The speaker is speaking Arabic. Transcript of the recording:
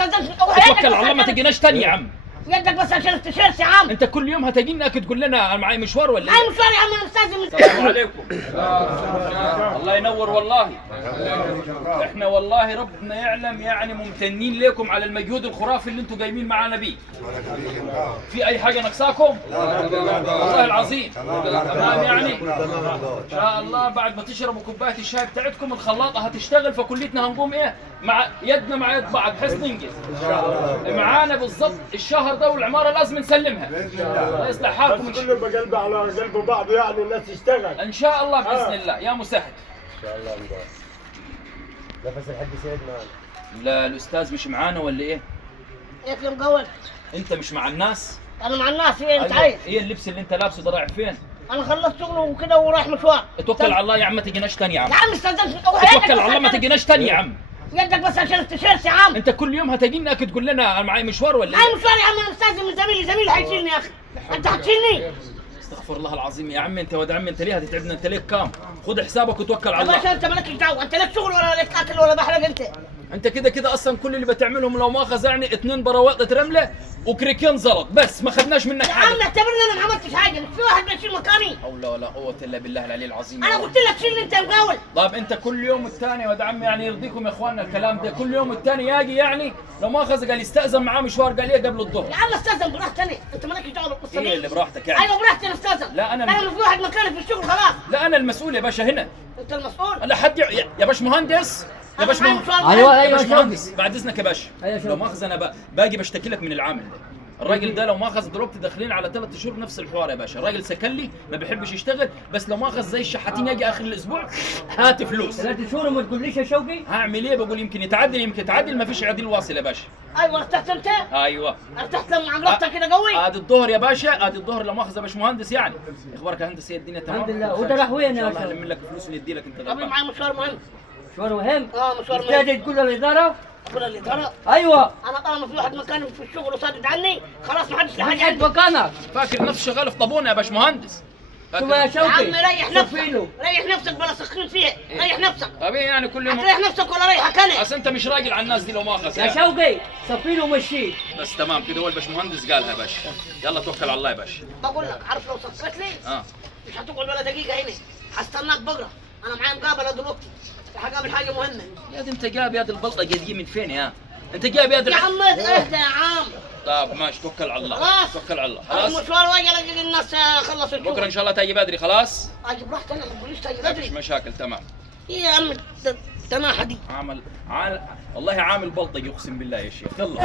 استاذنت توكل على الله ما تجيناش تاني يا عم. يدك بس عشان التيشيرت يا عم. انت كل يوم هتجينا تقول لنا انا معايا مشوار ولا اي ايه؟ مشوار يا عم انا استاذن. السلام عليكم. الله ينور والله. احنا والله ربنا يعلم يعني ممتنين لكم على المجهود الخرافي اللي انتم جايين معانا بيه. في اي حاجه ناقصاكم؟ والله العظيم تمام يعني. ان شاء الله بعد ما تشربوا كوبايه الشاي بتاعتكم الخلاطه هتشتغل، فكليتنا هنقوم ايه مع يدنا مع يد بعض بحيث ننجز. معانا بالضبط الشهر ده والعماره لازم نسلمها. الله يصلح حالكم. كله بقلب على قلب بعض يعني الناس تشتغل ان شاء الله باذن الله يا مسهل. ان شاء الله نفس الحق سيد معنا. لا الاستاذ مش معانا ولا ايه؟ ايه يا مقول؟ انت مش مع الناس؟ انا مع الناس. ايه انت أيوة. عايز؟ ايه اللبس اللي انت لابسه ده رايح فين؟ انا خلصت شغله وكده ورايح مشوار. اتوكل على الله يا عم ما تجيناش تاني يا عم. يا عم استاذنت. اتوكل على الله ما تجيناش تاني يا عم. يدك بس عشان التيشيرت يا عم. انت كل يوم هتجينا تقول لنا انا معايا مشوار ولا اي ايه؟ مشوار يا عم انا استاذن من زميلي هيشيلني يا اخي. انت هتشيلني؟ استغفر الله العظيم يا عم. انت ولد عم انت ليه هتتعبنا؟ انت ليك كام؟ خد حسابك وتوكل على يا باشا الله. انت مالكش دعوه. انت لك شغل ولا لك اكل ولا بحرق انت. انت كده كده اصلا كل اللي بتعملهم لو مؤاخذ يعني 2 براويطة رمله وكريكين زلط بس، ما خدناش منك يا حاجه. عم اعتبرني انا ما عملتش حاجه. مش في واحد بيشيل مكاني. حول ولا قوه الا بالله العلي العظيم. انا قلت لك شيلني انت يا مقاول. طيب انت كل يوم والتاني يا ولد عمي يعني يرضيكم يا اخواننا الكلام ده؟ كل يوم والتاني يجي يعني لو مؤاخذ قال يستأذن معاه مشوار قال ايه قبل الظهر؟ يا عم استاذن براحتي انا. انت مالكش دعوه بالقصه ايه دي. اللي براحتك يعني؟ ايوه براحتي انا استاذن. لا انا مش في واحد مكاني في الشغل خلاص. لا انا المسؤول يا باشا هنا. انت المسؤول. انا حد يا باش مهندس يا باش أنا معايا مهندس. مشوار. ايوه يا ايوه باش شوقي. مهندس بعد اذنك يا باشا. أيوة شوقي. لو مؤاخذ انا باجي بشتكي لك من العامل ده. الراجل ده لو مؤاخذ دلوقتي داخلين على 3 شهور نفس الحوار يا باشا. الراجل سكن لي ما بيحبش يشتغل، بس لو مؤاخذ زي الشحاتين يجي اخر الاسبوع هات فلوس. 3 شهور وما تقوليش يا شوقي؟ هعمل ايه؟ بقول يمكن يتعدل يمكن يتعدل، ما فيش عديل واصل يا باشا. ايوه ارتحت انت. ايوه ارتحت لما عقلتك كده قوي. ادي الظهر يا باشا، ادي الظهر لا مؤاخذه يا باش مهندس يعني. اخبارك يا هندسه؟ الدنيا تمام؟ الحمد لله. وده راح وين ان يا شاء الله شوقي؟ هنلم لك فلوس وندي لك انت قبل غلبان. معايا مشوار مهم. مشوار مهم؟ مشوار مهم. استاذ تقول للاداره؟ اقول الاداره. ايوه. انا طالما في واحد مكاني في الشغل وصادد عني خلاص ما حدش له مش حاجه قد عندي. مكانك. فاكر نفسه شغال في طابونه يا باش مهندس؟ شوف يا يا شوقي. عم ريح نفسك. صفيله. ريح نفسك بلا سخين فيها. ريح نفسك. طب ايه يعني كل يوم؟ هتريح نفسك ولا ريحك انا؟ اصل انت مش راجل على الناس دي لو مؤاخذ يا يعني. شوقي صفيله ومشيه. بس تمام كده هو الباش مهندس قالها يا باشا. يلا توكل على الله يا باشا. بقول لك عارف لو صفيت لي مش هتقعد ولا دقيقه هنا. هستناك بكره. انا معايا مقابله دلوقتي. هقابل حاجه مهمه. يا دي انت جايب يد البلطه دي من فين يا؟ انت جايب يد يا عم اهدى يا عم. طب ماشي توكل على الله. خلاص. توكل على الله خلاص. المشوار واجي الاقي الناس خلصوا الشغل. بكره ان شاء الله تيجي بدري خلاص؟ اجي براحتي انا ما تقوليش تجي ما فيش بدري. مشاكل تمام. إيه يا عم التناحه دي. والله عامل بلطجي اقسم بالله يا شيخ يلا.